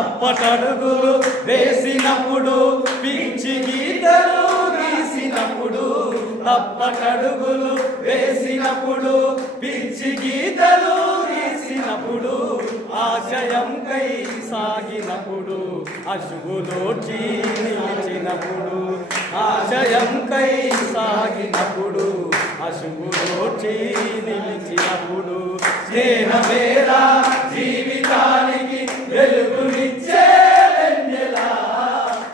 తప్పటడుగులు వేసినప్పుడు పిచ్చి గీతలు గీసినప్పుడు తప్పటడుగులు వేసినప్పుడు పిచ్చి గీతలు గీసినప్పుడు ఆశయంకై సాగినప్పుడు అశువులోచి నిలిచినప్పుడు ఆశయంకై సాగినప్పుడు అశువులోచి నిలిచినప్పుడు స్నేహమేరా జీవితానికి వెలుగునిచ్చే వెన్నెలా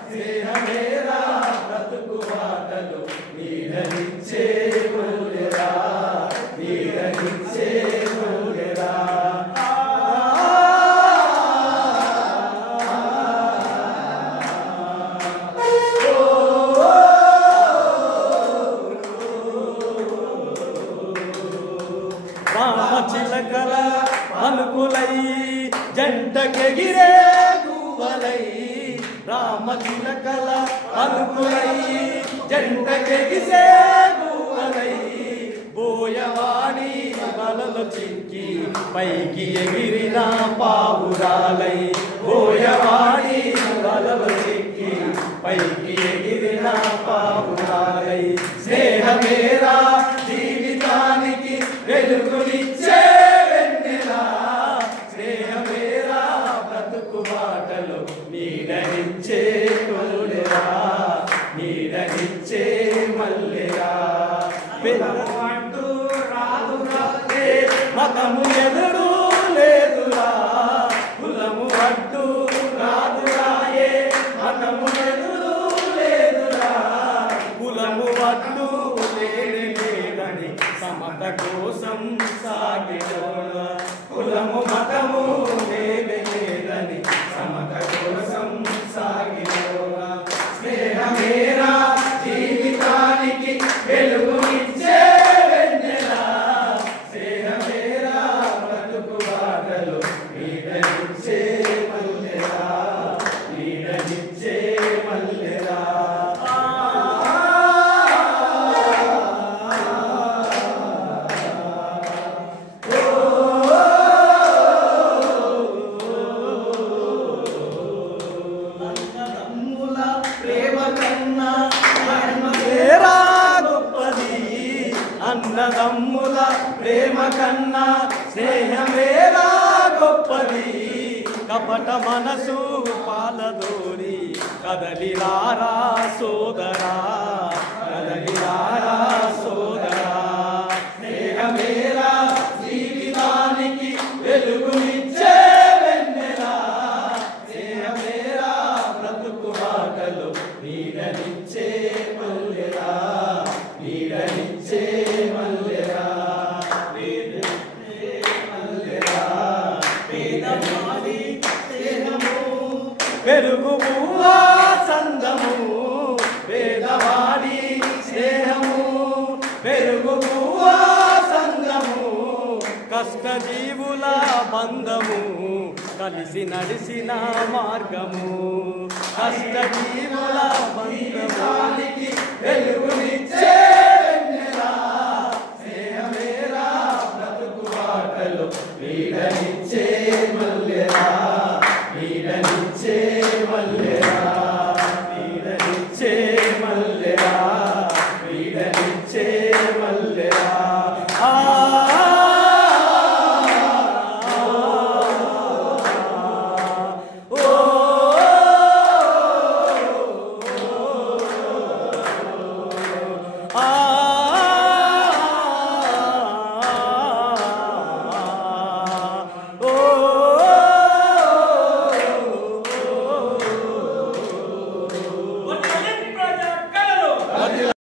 స్నేహమేరా బ్రతుకు బాటలు నీడనిచ్చే మల్లెరా నీడనిచ్చే మల్లెరా రామచిలకల అనుకులై జంటకెగిరే గువ్వలై రామచిలకల అనుకులై జంటకెగిరే గువ్వలై బోయవాణి వలలో చిక్కి పైకి ఎగిరిన పావురాలై బోయవాణి వలలో చిక్కి పైకి ఎగిరిన పావురాలై స్నేహమేరా జీవితానికి వెలుగునిచ్చే వెన్నెలా స్నేహమేరా బ్రతుకు బాటలు నీడనిచ్చే మల్లెరా నీడనిచ్చే మల్లెరా పెద్దమంటూ రాదురా మతము ఎదురు లేదురా కులము అడ్డు రాదురాయే మతము ఎదురు లేదురా కులము అడ్డు లేదని సమత కోసం సాగినోన కులము మతము లేదని సమత కోసం సాగినోన స్నేహమేరా జీవితానికి వెలుగునిచ్చే వెన్నెలా స్నేహమేరా బ్రతుకు బాటలు నీడనిచ్చే మల్లెరా నీడనిచ్చే మల్లెరా అన్నదమ్ముల ప్రేమ కన్నా స్నేహమేరా గొప్పది కపట మనసు పాలదోరి కదలిరారా సోదరా కదలిరారా సోదరా స్నేహమేరా జీవితానికి వెలుగునిచ్చే వెన్నెలా స్నేహమేరా బ్రతుకు బాటలు నీడనిచ్చే మల్లెరా నీడనిచ్చే మల్లెరా నీడనిచ్చే మల్లెరా పేదవాడి స్నేహము పెరుగు పువ్వా సందము పేదవాడి స్నేహము పెరుగు పువ్వా సందము కష్టజీవుల బంధము కలిసి నడిసిన మార్గము కష్టజీవుల బంధమానికి వెలుగునిచ్చే వెన్నెలా స్నేహమేరా బ్రతుకు బాటలు నీడని